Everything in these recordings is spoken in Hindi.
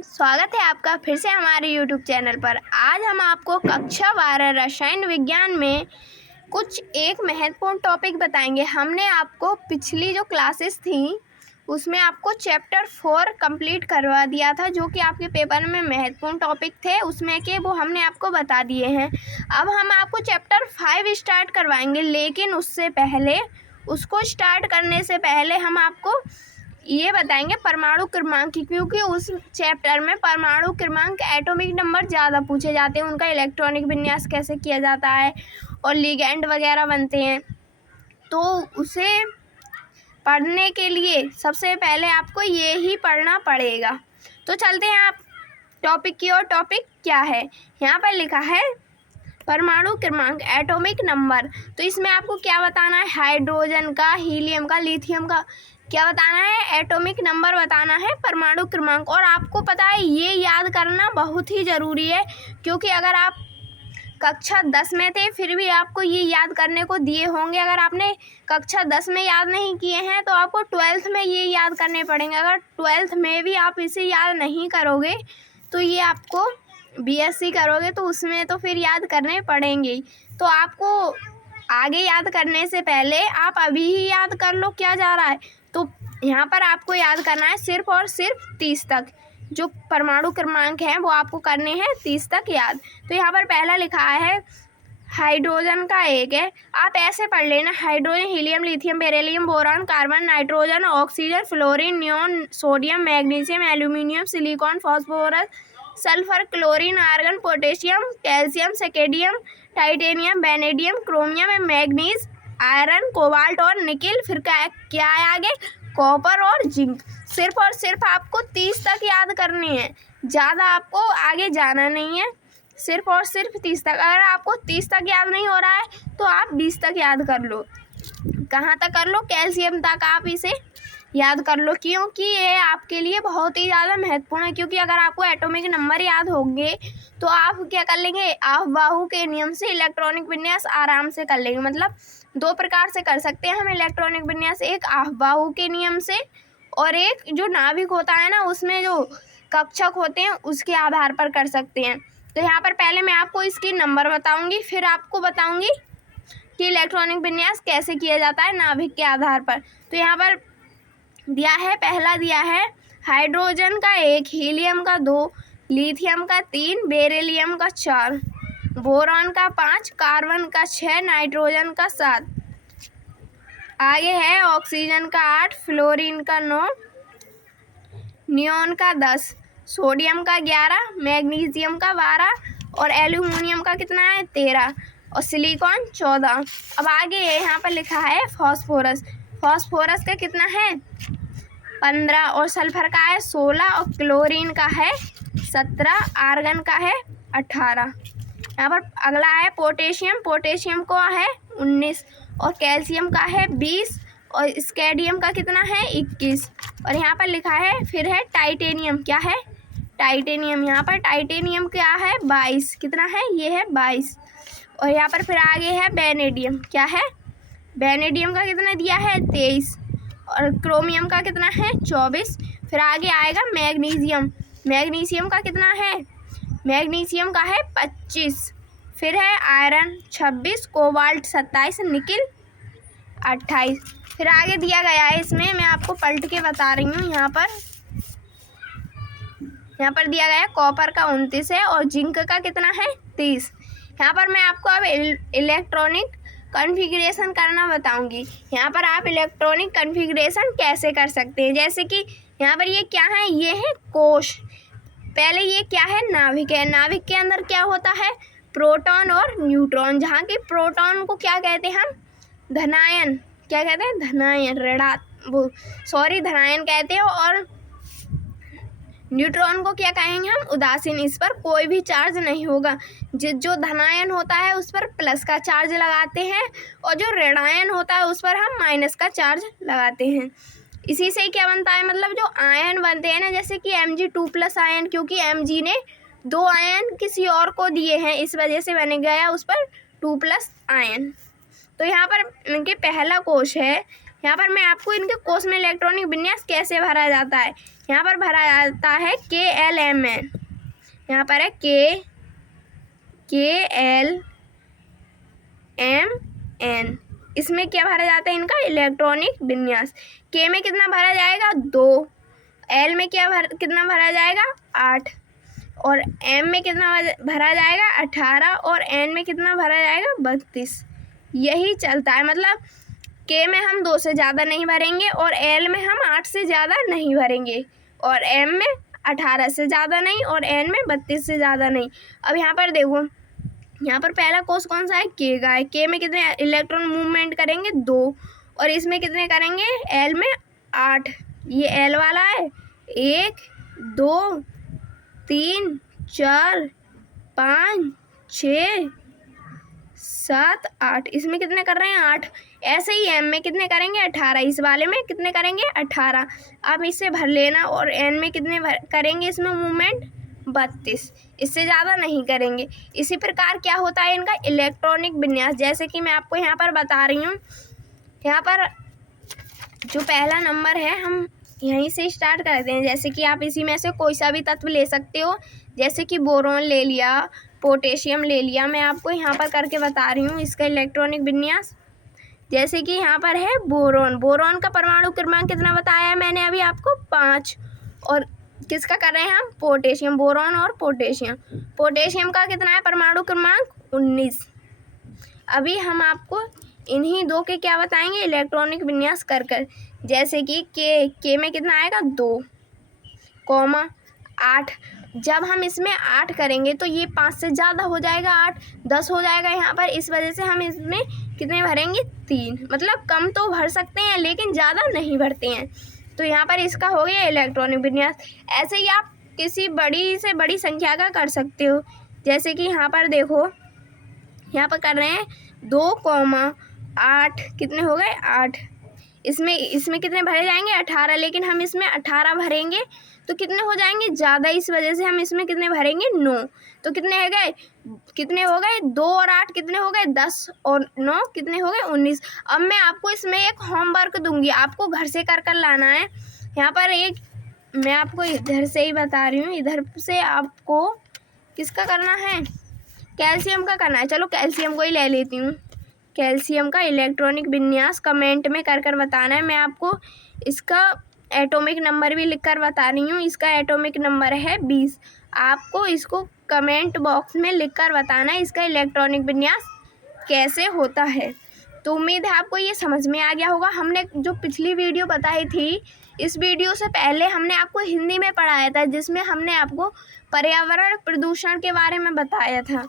फ्रेंड्स, स्वागत है आपका फिर से हमारे यूट्यूब चैनल पर। आज हम आपको कक्षा 12 रसायन विज्ञान में कुछ एक महत्वपूर्ण टॉपिक बताएंगे। हमने आपको पिछली जो क्लासेस थी उसमें आपको चैप्टर 4 कंप्लीट करवा दिया था, जो कि आपके पेपर में महत्वपूर्ण टॉपिक थे उसमें के, वो हमने आपको बता दिए हैं। अब हम आपको चैप्टर 5 स्टार्ट करवाएंगे, लेकिन उससे पहले, उसको स्टार्ट करने से पहले हम आपको ये बताएंगे परमाणु क्रमांक की, क्योंकि उस चैप्टर में परमाणु क्रमांक एटॉमिक नंबर ज़्यादा पूछे जाते हैं, उनका इलेक्ट्रॉनिक विन्यास कैसे किया जाता है और लिगैंड वगैरह बनते हैं। तो उसे पढ़ने के लिए सबसे पहले आपको ये ही पढ़ना पड़ेगा। तो चलते हैं आप टॉपिक की ओर। टॉपिक क्या है, यहाँ पर लिखा है परमाणु क्रमांक एटॉमिक नंबर। तो इसमें आपको क्या बताना है, हाइड्रोजन का, हीलियम का, लिथियम का क्या बताना है, एटॉमिक नंबर बताना है, परमाणु क्रमांक। और आपको पता है ये याद करना बहुत ही ज़रूरी है, क्योंकि अगर आप कक्षा 10 में थे फिर भी आपको ये याद करने को दिए होंगे। अगर आपने कक्षा 10 में याद नहीं किए हैं तो आपको 12th में ये याद करने पड़ेंगे। अगर 12th में भी आप इसे याद नहीं करोगे तो ये आपको BSc करोगे तो उसमें तो फिर याद करने पड़ेंगे। तो आपको आगे याद करने से पहले आप अभी ही याद कर लो क्या जा रहा है। तो यहाँ पर आपको याद करना है सिर्फ और सिर्फ 30 तक, जो परमाणु क्रमांक हैं वो आपको करने हैं 30 तक याद। तो यहाँ पर पहला लिखा है हाइड्रोजन का एक है, आप ऐसे पढ़ लेना, hydrogen, helium, lithium, beryllium, boron, carbon, nitrogen, oxygen, fluorine, neon, sodium, magnesium, aluminium, silicon, phosphorus, sulphur, chlorine, argon, potassium, calcium, scandium, titanium, vanadium, chromium, manganese, iron, cobalt और निकिल। फिर क्या है आगे, कॉपर और जिंक। सिर्फ और सिर्फ आपको 30 तक याद करनी है, ज़्यादा आपको आगे जाना नहीं है, सिर्फ और सिर्फ 30 तक। अगर आपको 30 तक याद नहीं हो रहा है तो आप 20 तक याद कर लो। कहाँ तक कर लो, कैल्शियम तक आप इसे याद कर लो, क्योंकि ये आपके लिए बहुत ही ज़्यादा महत्वपूर्ण है। क्योंकि अगर आपको एटॉमिक नंबर याद होंगे तो आप क्या कर लेंगे, अफबाहु के नियम से इलेक्ट्रॉनिक विन्यास आराम से कर लेंगे। मतलब दो प्रकार से कर सकते हैं हम इलेक्ट्रॉनिक विन्यास, एक अफबाहु के नियम से और एक जो नाभिक होता है ना, उसमें जो कक्षक होते हैं उसके आधार पर कर सकते हैं। तो यहाँ पर पहले मैं आपको इसकी नंबर बताऊँगी, फिर आपको बताऊँगी कि इलेक्ट्रॉनिक विन्यास कैसे किया जाता है नाभिक के आधार पर। तो यहाँ पर दिया है, पहला दिया है हाइड्रोजन का 1, हीलियम का 2, लिथियम का 3, बेरिलियम का 4, बोरॉन का 5, कार्बन का 6, नाइट्रोजन का 7। आगे है ऑक्सीजन का 8, फ्लोरीन का 9, नियोन का 10, सोडियम का 11, मैग्नीशियम का 12 और एल्यूमिनियम का कितना है 13 और सिलिकॉन 14। अब आगे है, यहाँ पर लिखा है फास्फोरस। फास्फोरस का कितना है 15 और सल्फर का है 16 और क्लोरीन का है 17, आर्गन का है 18। यहाँ पर अगला है पोटेशियम। पोटेशियम का है 19 और कैल्शियम का है 20 और स्केडियम का कितना है 21। और यहाँ पर लिखा है फिर है टाइटेनियम। क्या है टाइटेनियम, यहाँ पर टाइटेनियम क्या है 22, कितना है ये है 22। और यहाँ पर फिर आगे है वेनेडियम। क्या है वेनेडियम का कितना दिया है 23 और क्रोमियम का कितना है 24। फिर आगे आएगा मैग्नीशियम। मैग्नीशियम का कितना है, मैग्नीशियम का है 25। फिर है आयरन 26, कोबाल्ट 27, निकिल 28। फिर आगे दिया गया है, इसमें मैं आपको पलट के बता रही हूँ। यहाँ पर दिया गया है कॉपर का 29 है और जिंक का कितना है 30। यहाँ पर मैं आपको अब इलेक्ट्रॉनिक कॉन्फ़िगरेशन करना बताऊंगी। यहाँ पर आप इलेक्ट्रॉनिक कॉन्फ़िगरेशन कैसे कर सकते हैं, जैसे कि यहाँ पर ये क्या है, ये है कोश। पहले ये क्या है नाभिक है। नाभिक के अंदर क्या होता है, प्रोटॉन और न्यूट्रॉन। जहाँ की प्रोटॉन को क्या कहते हैं हम, धनायन। क्या कहते हैं, धनायन, धनायन कहते हैं। और न्यूट्रॉन को क्या कहेंगे हम, उदासीन। इस पर कोई भी चार्ज नहीं होगा। जो धनायन होता है उस पर प्लस का चार्ज लगाते हैं और जो ऋणायन होता है उस पर हम माइनस का चार्ज लगाते हैं। इसी से क्या बनता है, मतलब जो आयन बनते हैं ना, जैसे कि Mg2+ आयन, क्योंकि Mg ने 2 आयन किसी और को दिए हैं, इस वजह से बन गया उस पर 2+ आयन। तो यहाँ पर इनके पहला कोश है यहाँ पर मैं आपको इनके कोष में इलेक्ट्रॉनिक विन्यास कैसे भरा जाता है। यहाँ पर भरा जाता है KLMN, यहाँ पर है KLMN। इसमें क्या भरा जाता है, इनका इलेक्ट्रॉनिक विन्यास। K में कितना भरा जाएगा 2, L में कितना भरा जाएगा 8, और M में कितना भरा जाएगा 18, और N में कितना भरा जाएगा 32। यही चलता है, मतलब K में हम 2 से ज़्यादा नहीं भरेंगे, और L में हम 8 से ज़्यादा नहीं भरेंगे, और M में 18 से ज़्यादा नहीं, और N में 32 से ज़्यादा नहीं। अब यहाँ पर देखो, यहाँ पर पहला कोष कौन सा है, K का है। K में कितने इलेक्ट्रॉन मूवमेंट करेंगे 2, और इसमें कितने करेंगे L में 8। ये L वाला है 1 2 3 4 5 6 7 8, इसमें कितने कर रहे हैं 8। ऐसे ही M में कितने करेंगे 18, इस वाले में कितने करेंगे 18। आप इसे भर लेना, और N में कितने करेंगे इसमें मूवमेंट 32, इससे ज़्यादा नहीं करेंगे। इसी प्रकार क्या होता है इनका इलेक्ट्रॉनिक विन्यास, जैसे कि मैं आपको यहाँ पर बता रही हूँ। यहाँ पर जो पहला नंबर है हम यहीं से स्टार्ट करते हैं। जैसे कि आप इसी में से कोई सा भी तत्व ले सकते हो, जैसे कि बोरोन ले लिया, पोटेशियम ले लिया। मैं आपको यहाँ पर करके बता रही हूँ इसका इलेक्ट्रॉनिक विन्यास। जैसे कि यहाँ पर है बोरोन। बोरोन का परमाणु क्रमांक कितना बताया है मैंने अभी आपको 5। और किसका कर रहे हैं हम, पोटेशियम, बोरोन और पोटेशियम। पोटेशियम का कितना है परमाणु क्रमांक 19। अभी हम आपको इन्हीं 2 के क्या बताएंगे इलेक्ट्रॉनिक विन्यास कर कर। जैसे कि के में कितना आएगा 2, 8। जब हम इसमें 8 करेंगे तो ये 5 से ज़्यादा हो जाएगा, 8 10 हो जाएगा यहाँ पर। इस वजह से हम इसमें कितने भरेंगे 3, मतलब कम तो भर सकते हैं लेकिन ज़्यादा नहीं भरते हैं। तो यहाँ पर इसका हो गया इलेक्ट्रॉनिक विन्यास। ऐसे ही आप किसी बड़ी से बड़ी संख्या का कर सकते हो। जैसे कि यहाँ पर देखो, यहाँ पर कर रहे हैं 2, 8, कितने हो गए 8। इसमें कितने भरे जाएंगे 18, लेकिन हम इसमें 18 भरेंगे तो कितने हो जाएंगे ज़्यादा, इस वजह से हम इसमें कितने भरेंगे 9। तो कितने हो गए 2 और 8 कितने हो गए 10, और 9 कितने हो गए 19। अब मैं आपको इसमें एक होमवर्क दूंगी, आपको घर से कर लाना है। यहाँ पर मैं आपको इधर से ही बता रही हूँ, इधर से आपको किसका करना है, कैल्शियम का करना है। चलो कैल्शियम को ही ले लेती हूँ। कैल्शियम का इलेक्ट्रॉनिक विन्यास कमेंट में कर बताना है। मैं आपको इसका एटॉमिक नंबर भी लिखकर बता रही हूँ। इसका एटॉमिक नंबर है 20। आपको इसको कमेंट बॉक्स में लिखकर बताना है इसका इलेक्ट्रॉनिक विन्यास कैसे होता है। तो उम्मीद है आपको ये समझ में आ गया होगा। हमने जो पिछली वीडियो बताई थी, इस वीडियो से पहले हमने आपको हिंदी में पढ़ाया था, जिसमें हमने आपको पर्यावरण प्रदूषण के बारे में बताया था,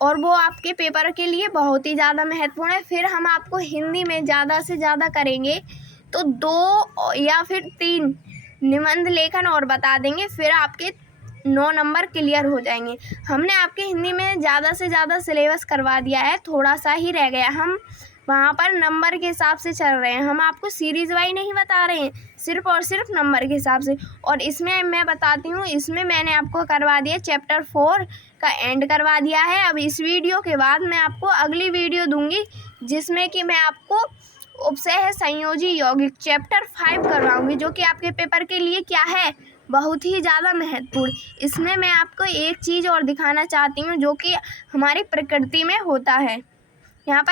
और वो आपके पेपर के लिए बहुत ही ज़्यादा महत्वपूर्ण है। फिर हम आपको हिंदी में ज़्यादा से ज़्यादा करेंगे तो 2 या फिर 3 निबंध लेखन और बता देंगे, फिर आपके 9 नंबर क्लियर हो जाएंगे। हमने आपके हिंदी में ज़्यादा से ज़्यादा सिलेबस करवा दिया है, थोड़ा सा ही रह गया। हम वहाँ पर नंबर के हिसाब से चल रहे हैं, हम आपको सीरीज़ वाइज नहीं बता रहे हैं, सिर्फ और सिर्फ नंबर के हिसाब से। और इसमें मैं बताती हूँ, इसमें मैंने आपको करवा दिया चैप्टर 4 का एंड करवा दिया है। अब इस वीडियो के बाद मैं आपको अगली वीडियो दूंगी, जिसमें कि मैं आपको उपसह संयोजी यौगिक चैप्टर 5 करवाऊंगी, जो कि आपके पेपर के लिए क्या है, बहुत ही ज़्यादा महत्वपूर्ण। इसमें मैं आपको एक चीज़ और दिखाना चाहती हूँ, जो कि हमारी प्रकृति में होता है। यहाँ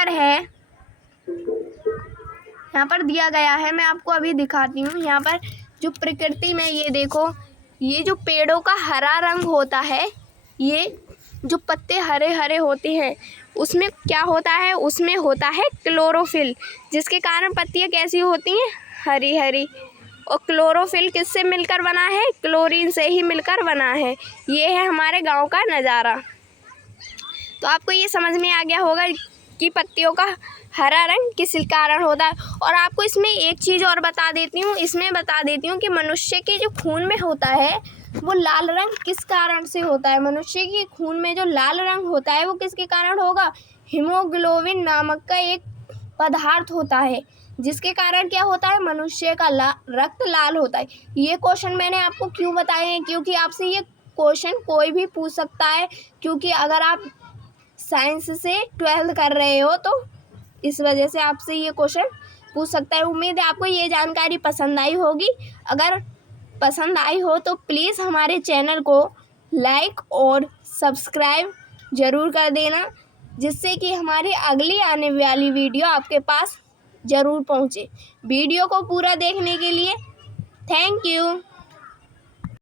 पर दिया गया है, मैं आपको अभी दिखाती हूँ। यहाँ पर जो प्रकृति में, ये देखो, ये जो पेड़ों का हरा रंग होता है, ये जो पत्ते हरे हरे होते हैं, उसमें क्या होता है, उसमें होता है क्लोरोफिल, जिसके कारण पत्तियाँ कैसी होती हैं, हरी हरी। और क्लोरोफिल किससे मिलकर बना है, क्लोरीन से ही मिलकर बना है। ये है हमारे गांव का नज़ारा। तो आपको ये समझ में आ गया होगा कि पत्तियों का हरा रंग किस कारण होता है। और आपको इसमें एक चीज़ और बता देती हूँ, इसमें बता देती हूँ कि मनुष्य के जो खून में होता है वो लाल रंग किस कारण से होता है। मनुष्य के खून में जो लाल रंग होता है वो किसके कारण होगा, हीमोग्लोबिन नामक का एक पदार्थ होता है, जिसके कारण क्या होता है, मनुष्य का रक्त लाल होता है। ये क्वेश्चन मैंने आपको क्यों बताए हैं, क्योंकि आपसे ये क्वेश्चन कोई भी पूछ सकता है, क्योंकि अगर आप साइंस से 12th कर रहे हो तो इस वजह से आपसे ये क्वेश्चन पूछ सकता है। उम्मीद है आपको ये जानकारी पसंद आई होगी। अगर पसंद आई हो तो प्लीज़ हमारे चैनल को लाइक और सब्सक्राइब ज़रूर कर देना, जिससे कि हमारी अगली आने वाली वीडियो आपके पास ज़रूर पहुँचे। वीडियो को पूरा देखने के लिए थैंक यू।